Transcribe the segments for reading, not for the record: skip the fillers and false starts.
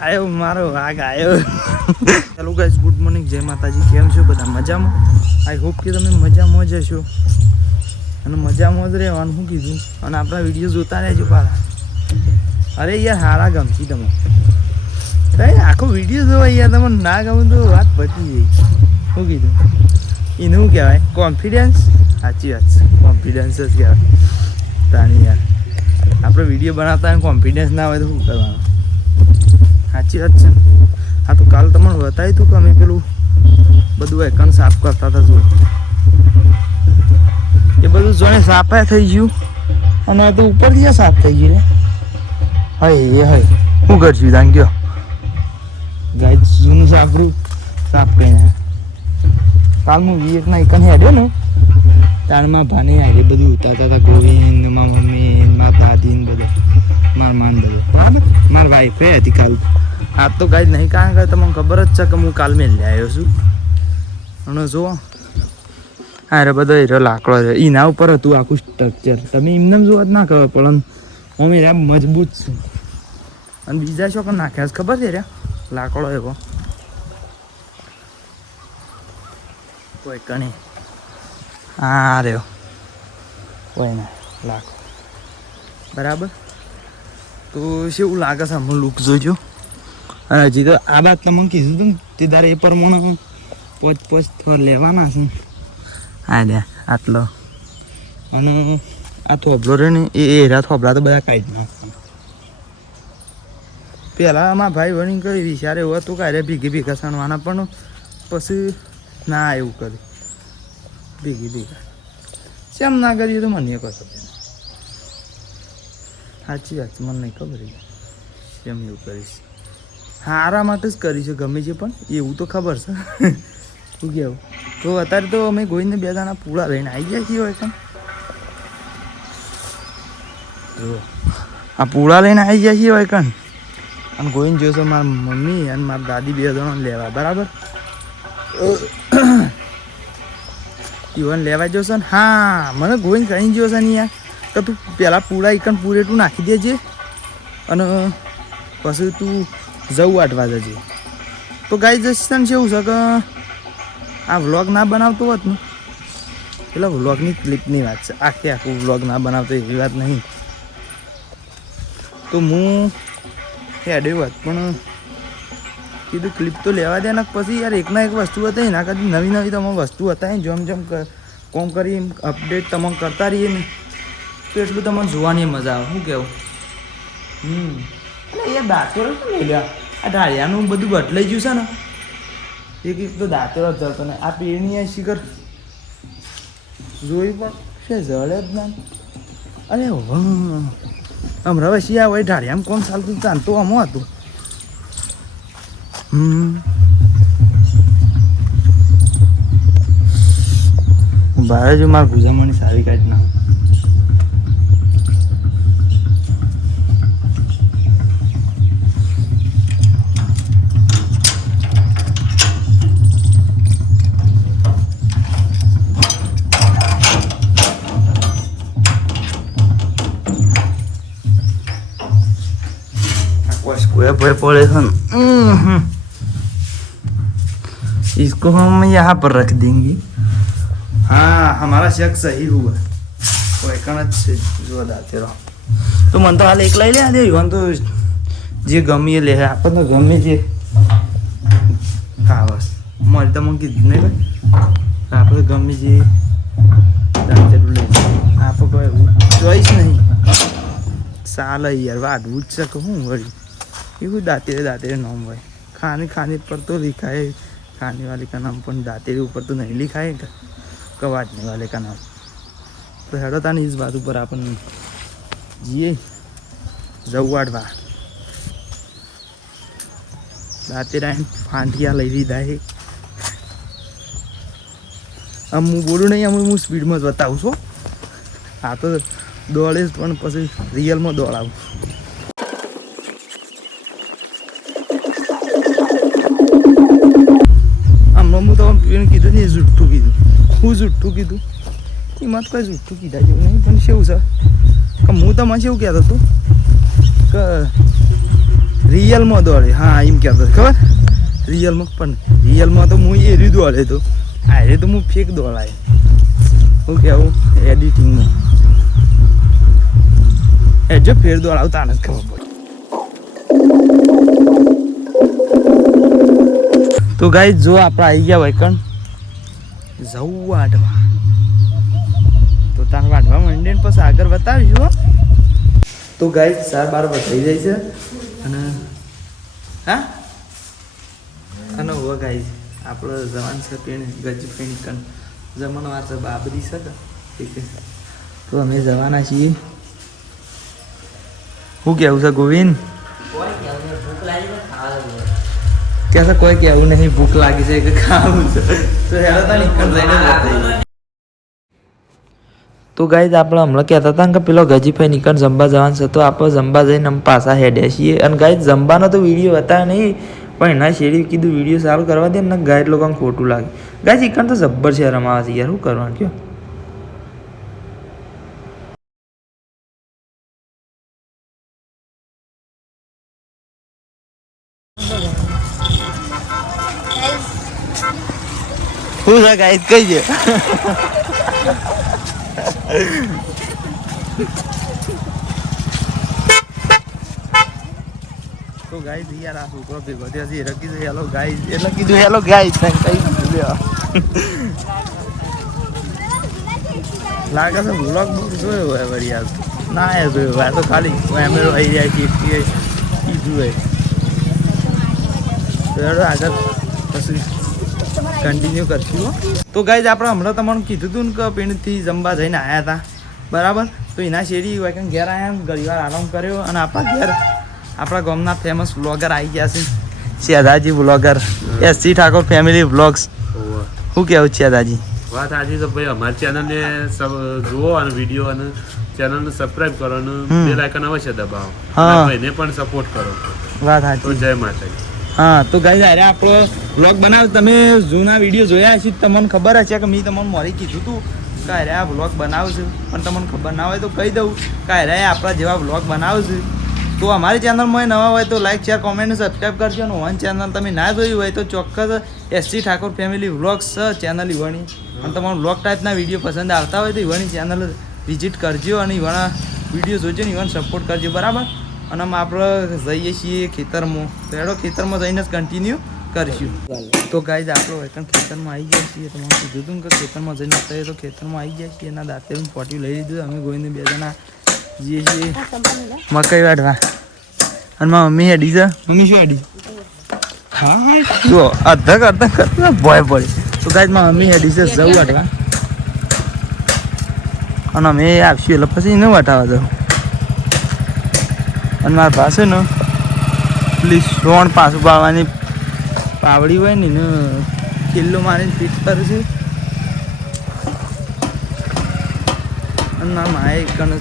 આયો મારો વાઘ આવ્યો. હેલો ગાઈસ, ગુડ મોર્નિંગ, જય માતાજી. કેમ છો બધા? મજામાં? આઈ હોપ કે તમે મજામાં જ હશો અને મજામાં જ રહેવાનું શું કીધું. અને આપણા વિડીયો જોતા રહેજો પાછા. અરે યાર હારા ગમશી તમે કઈ આખો વિડીયો જોવા યાર. તમને ના ગમે તો વાત પતી ગઈ. શું કીધું એને શું કહેવાય? કોન્ફિડન્સ. સાચી વાત છે, કોન્ફિડન્સ જ કહેવાય. તાની યાર આપણે વિડીયો બનાવતા હોય કોન્ફિડન્સ ના હોય તો શું કરવાનું? સાચી વાત છે. હા તો કાલ તમને બતાવ્યું હતું કે અમે પેલું બધું એકાઉન્ટ સાફ કરતા હતા. જો એ બધું જોડે સાફાય થઈ ગયું અને આ તો ઉપરથી સાફ થઈ ગયું. હય એ હય શું કરશું તાન કયો ગાય જૂનું સાફરું સાફ કરીને. કાલ હું વિવેકના એકન હેડ્યો ને તારમાં ભાને આરે બધું ઉતારતા હતા. ગોવિંદ, મારા મમ્મી, મારા દાદી ને બધો, મારા માન બધો બરાબર. મારા વાઈફ હતી કાલ. આજ તો ગાય નહીં, કારણ કે તમને ખબર જ છે કે હું કાલ મેં લઈ આવ્યો છું. અને જુઓ અરે બધો હીરો લાકડો છે. એના ઉપર હતું આખું સ્ટ્રક્ચર. તમે એમને જોવા જ ના ખબર પણ અમે એમ મજબૂત છે. અને બીજા શું પણ નાખ્યા છે ખબર છે રે લાકડો એવો કોઈ કણી. હા રહ્યો કોઈ ના લાકડો બરાબર. તો શું લાગે છે અમને લુક જોજો. અને હજી તો આ વાત તમને કીધું હતું ને તે તારે એ પ્રમાણે પોચ થોર લેવાના છે. હા લે આટલો. અને આ થોભલો રહે ને એ એરા થોભલા તો બધા કાઢી નાખવાના. પહેલાં આમાં ભાઈ વણી કઈ વિચારે એવું હતું કે ભીગી ભીગા સણવાના, પણ પછી ના એવું કર્યું. ભીગી ભીગા કેમ ના કરીએ તો મને કહો. સાચી વાત મને નહીં ખબર કેમ એવું કરીશ. હારા માટે જ કરીશું ગમે છે, પણ એવું તો ખબર છે. શું કહેવું. તો અત્યારે તો અમે ગોઈને 2 દાણા પૂળા લઈને આવી ગયા છીએ. હોય પણ જો આ પૂળા લઈને આવી ગયા છીએ હોય કણ. અને ગોઈને જોશો મારા મમ્મી અને મારા દાદી 2 જણા લેવા બરાબર. ઈવન લેવા જોશે ને. હા મને ગોઈને કહી જોશે ને યાર કે તું પહેલાં પૂળા એકન પૂરેટું નાખી દેજે અને પછી તું જવું વાટવા જજે. તો ગાઈ જશે ને એવું છે કે આ વ્લોગ ના બનાવતો હોત ને એટલે વ્લોગની ક્લિપની વાત છે. આખું વ્લોગ ના બનાવતો એવી વાત નહીં. તો હું હેડ્યો હોત પણ કીધું ક્લિપ તો લેવા દે ને. પછી યાર એકના એક વસ્તુ હતી એના કરતી નવી નવી તમારી વસ્તુ હતા. જેમ જેમ કોમ કરી અપડેટ તમે કરતા રહીએ ને તો એટલું તમને જોવાની મજા આવે. શું કહેવું. એટલે યાર દાંતેરો તો લઈ લ્યા. આ ઢાળિયાનું બધું બદલાઈ ગયું છે ને. એક તો દાંતેરો જ જતો ને આ પેરની આ શિખર જોઈ પણ છે જળે જ ના. અરે હમણાં પછી આ હોય ઢાળિયામાં કોણ ચાલતું ચાલતું આમાં હતું. બારે જો મારા ગુજામણી સારી કાઢ ના. पड़े इसको हम यहाँ पर रख देंगे. हाँ हमारा शक सही हुआ. तो एक जो दाते रहो तो मन तो हाल एक लै ले ईवन तो जे गमी ले आप तो गमे जे. हाँ बस मरे तो मन कीधु नहीं भाई आप तो गमे जे दाते ले आप कोई चॉइस नहीं. साल यार वाटવું જ છે કે હું વળી એવું दातेरे नाम भाई. खाने खाने पर तो लिखा है खाने वाले का नाम, पर दातेरे ऊपर तो नहीं लिखा है कवाटने वाले का नाम. तो हेडो था इस बात ऊपर अपन जिए जऊ वाटवा दातेरा फांटिया लई लीधा है. अब હું બોલું નહીં, અમે હું સ્પીડમાં જ બતાવું છું. આ તો દોડે પણ પછી રિયલમાં દોડાવું. હું તો કીધું ને જુઠ્ઠું કીધું. હું જુઠ્ઠું કીધું એમાં તો કઈ જુઠ્ઠું કીધા જેવું નહીં. પણ શું છે કે હું તમને શું કહેતો હતો રિયલમાં દોડે. હા એમ કહેતો ખબર રિયલમાં, પણ રિયલમાં તો હું એ રીત દોડે તો આ રે તો હું ફેક દોડાય. શું કહેવું એડિટિંગમાં એ જો ફેર દોડાવતા નથી ખબર પડે. તો ગાઈસ જો આપણે આવી ગયા વૈકણ જવું વાટવા, તો તાર વાટવા મંડીને પછી આગળ બતાવીશું. તો ગાઈસ 4:12 થઈ જાય છે અને હા અને હો ગાઈસ આપણે જવાન છે પેણ ગજી પેણ કણ જમણવાર છે બાબરી છે ઠીક છે. તો અમે જવાના છીએ. શું કેવું છે ગોવિંદ? કે કોઈ કેવું નહીં, ભૂખ લાગી છે કે ખાવું છે તો હેરો તા નીકળ જઈને. તો ગાઈસ આપણે હમણાં કહેતા હતા કે પેલો ગજીભાઈ નીકળ જમવા જવાનું છે, તો આપણે જમવા જઈને અમે પાછા હેડ્યા છીએ. અને ગાઈસ જમવાનો તો વિડીયો હતા નહીં, પણ એના શેરી કીધું વિડીયો સારું કરવા દે ને ગાઈડ લોકોને ખોટું લાગે. ગાઈસ ઈકણ તો જબ્બર છે રમાવા છે યાર, શું કરવાનું કયો. શું છે ગાઈસ કઈ છે? તો ગાઈસ યાર આ છોકરો ભેગો થયો છે એટલે કીધું હેલો ગાઈસ, એટલે કીધું હેલો ગાઈસ કઈ લાગે છે વ્લોગ બહુ જોયો હોય વળી યાર. ના એ જોયો હોય તો ખાલી કેમેરો આવી જાય કીધું હોય તો આગળ પછી કન્ટિન્યુ કરશું. તો ગાઈસ આપણે હમણાં તમને કીધું હતું ને કે પેણથી જમવા જઈને આવ્યા હતા બરાબર. તો એના શેરી વાયકન ઘેર આવ્યા, ઘણીવાર આરામ કર્યો અને આપણા ઘેર આપણા ગામના ફેમસ વ્લોગર આવી ગયા છે, Shedaji vlogger, SC Thakor family vlogs. શું કહેવું શેદાજી? વાત આજે તો ભાઈ અમારી ચેનલને જુઓ અને વિડીયો અને ચેનલને સબસ્ક્રાઇબ કરો અને બેલ આઇકન અવશ્ય દબાવો. હા ભાઈને પણ સપોર્ટ કરો. વાત સાચી. તો જય માતાજી. હા તો ગાઈસ અરે આપણો વ્લોગ બનાવ તમે જૂના વિડીયો જોયા હશે, તમને ખબર હશે કે મેં તમને મોરી કીધું હતું કે અરે આ વ્લોગ બનાવશું, પણ તમને ખબર ના હોય તો કહી દઉં કે અરે આપણા જેવા વ્લોગ બનાવશું. તો અમારી ચેનલમાં નવા હોય તો લાઈક શેર કોમેન્ટ સબસ્ક્રાઈબ કરજો. અને વન ચેનલ તમે ના જોઈ હોય તો ચોક્કસ એસસી ઠાકોર ફેમિલી વ્લોગ્સ છે ચેનલ ઈવણી. અને તમારું વ્લોગ ટાઈપના વિડીયો પસંદ આવતા હોય તો ઈવણી ચેનલ વિઝિટ કરજો અને ઈવણા વિડીયો જોજો ને ઈવન સપોર્ટ કરજો બરાબર. અને આપણે જઈએ છીએ ખેતરમાં, તો એડો ખેતરમાં જઈને જ કન્ટિન્યુ કરીશું. તો ગાઈઝ આપણે વેકન ખેતરમાં આવી ગયા છીએ. તમને કીધું હતું કે ખેતરમાં જઈને અત્યારે તો ખેતરમાં આવી ગયા છીએ. એના દાંતેનું પોટી લઈ લીધું. અમે ગોઈને 2 જણા જઈએ છીએ મકાઈ વાટવા. અને મારા મમ્મી હેડી છે. મમ્મી શું હેડી? હા જો અધક કરતા ભય પડે. તો ગાઈઝ મારા મમ્મી હેડી છે જવું વાટવા અને અમે આવશું એટલે પછી ન વાટાવા દઉં. અને મારા પાસે ને પેલી સોણ પાછું પાવાની પાવડી હોય ને કિલ્લો મારીને ફિટ કરે છે. અને મારા માએ કણ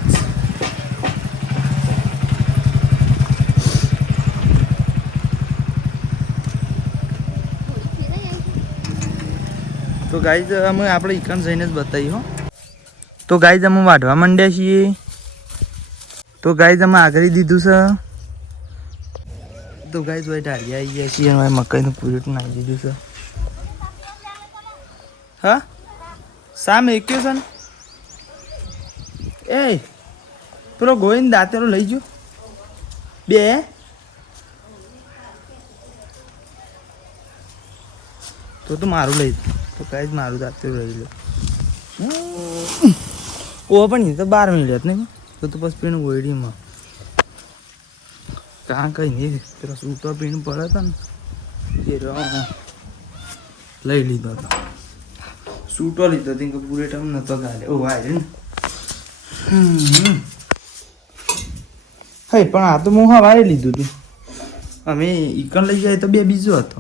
તો ગાઈઝ અમે આપણે ઈકણ જઈને જ બતાવી હો. તો ગાઈઝ અમે વાઢવા માંડ્યા છીએ. તો ગાઈઝ અમે આગળ દીધું છે. તો ગાઈઝ ભાઈ ઢાળિયા આવી ગયા છીએ અને મકાઈનું પૂરેટ નાખી દીધું છે. હા સામે એક્યો છે ને એ પેલો ગોઈને દાંતેરો લઈ ગયો 2 તો મારું લઈ તો ગાઈઝ મારું દાંતેરું લઈ લો. ઓ પણ એ તો 12 મિનિટ નહીં તો પછી પીણું ઓઈડીમાં કાં કઈ નહીં પેલો સૂતો પીણું પડે હતો ને એ લઈ લીધો હતો. સૂટો લીધો હતો કે પૂરે ટાઈમ નહોતો ગાલે. ઓ વાય ને હે પણ આ તો હું હવારે લીધું હતું. અમે ઈકણ લઈ જાય તો 2 બીજો હતો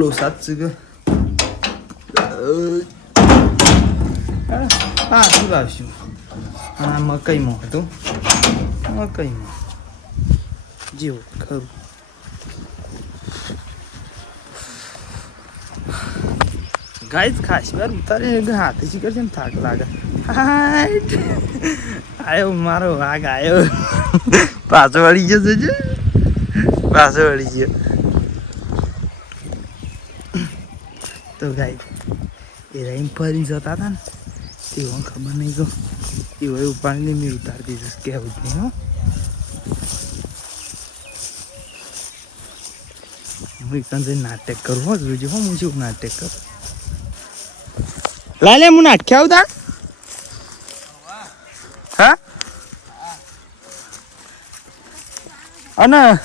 લો 7 કે હા શું લાવશું. હા મકાઈમાં હતું, મકાઈમાં જેવું ખરું. ગાઈઝ ખાસ વાર ઉતારે હાથે શીખર છે ને થાક લાગે. આયો મારો વાઘ આયો પાછો વળી ગયો છે પાછો વળી ગયો તો ગાઈ એ રહીમ ફરીને જતા હતા ને એવો ખબર નહીં તો એવો ઉપાડીને મેં ઉતારી દીધું કહેવું જ નહીં હો હું એકન જઈને નાટક કરું હો જોજો હો હું શું નાટક કરું લાલે હું નાખ્યા આવતા હા અને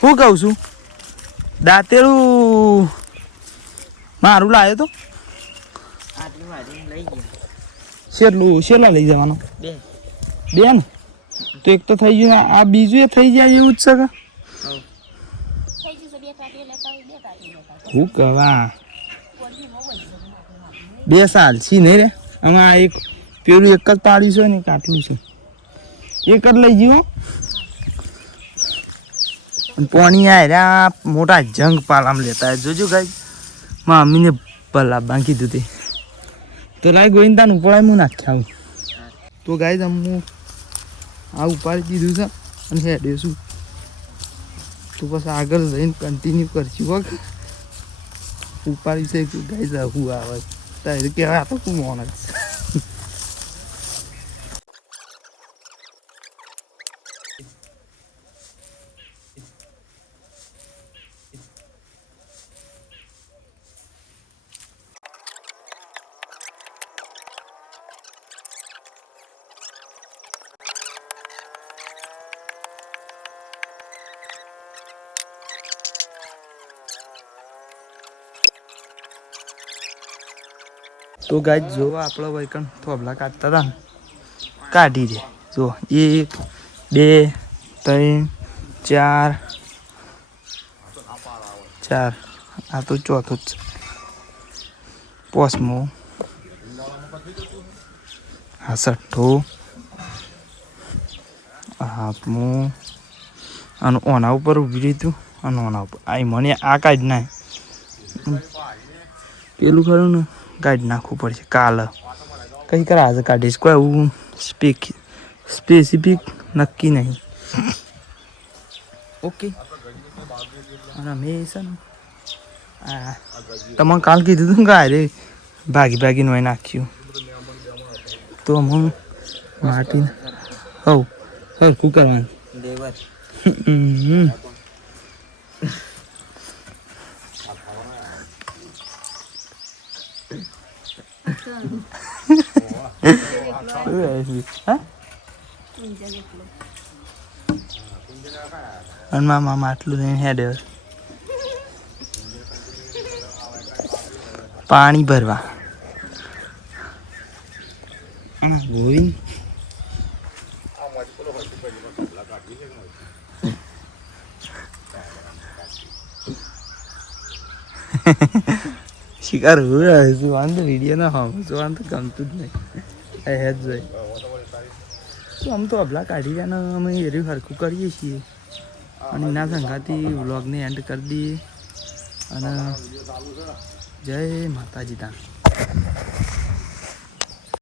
હું કહું છું દાંતેલું મારું લાવ્યો તો શેરલા લઈ જવાનો બે ને તો એક તો થઈ ગયું આ બીજું એ થઈ જાય એવું જ છે કે હું કવા 2 સાલ છી નહીં રે આમાં એક પેલું એક જ પાડ્યું છે ને એક આટલું છે એક જ લઈ ગયો પાણી આયરા મોટા જંગ પાલામ લેતા જોજો ગાય માં મમ્મીને ભલા બાંકી દીધી તો લાય ગોવિંદાનું ઉપડાય હું નાખ્યા આવું તો ગાય હું આ ઉપાડી દીધું છે અને હેડે છું તો પછી આગળ જઈને કન્ટિન્યુ કરશું વખત ઉપાડી છે ગાય હું આવે તારે કહેવાય આ તો હું મોન જ તો ગાય જો આપણો વૈકણ થોભલા કાઢતા હતા ને કાઢી દે જો 1 2 3 4 આ તો ચોથું જ છે પોસમું આ છઠ્ઠું હાથમું અને ઓના ઉપર ઊભી રહ્યું અને ઓના ઉપર આ મને આ કાઢી નાય પેલું ખરું ને કાઢી નાખવું પડશે કાલે કઈ કરા આજે કાઢીશ કોઈ એવું સ્પેસિફિક નક્કી નહીં ઓકે અને અમે છે ને આ તમારે કાલ કીધું હતું કે અરે ભાગીને હોય નાખ્યું તો અમે માટી હવ હરખું કરવાનું અને મામા આટલું હેડે પાણી ભરવા ગોવિંદ શિકાર વાંધો વિડીયો ના હા વાંધો ગમતું જ નહીં હેજ જોઈ તો આમ તો અબલા કાઢી રહ્યા ને અમે એરી હરખું કરીએ છીએ અને એના સંગાથી વ્લોગને એન્ડ કરી દઈએ અને જય માતાજી તા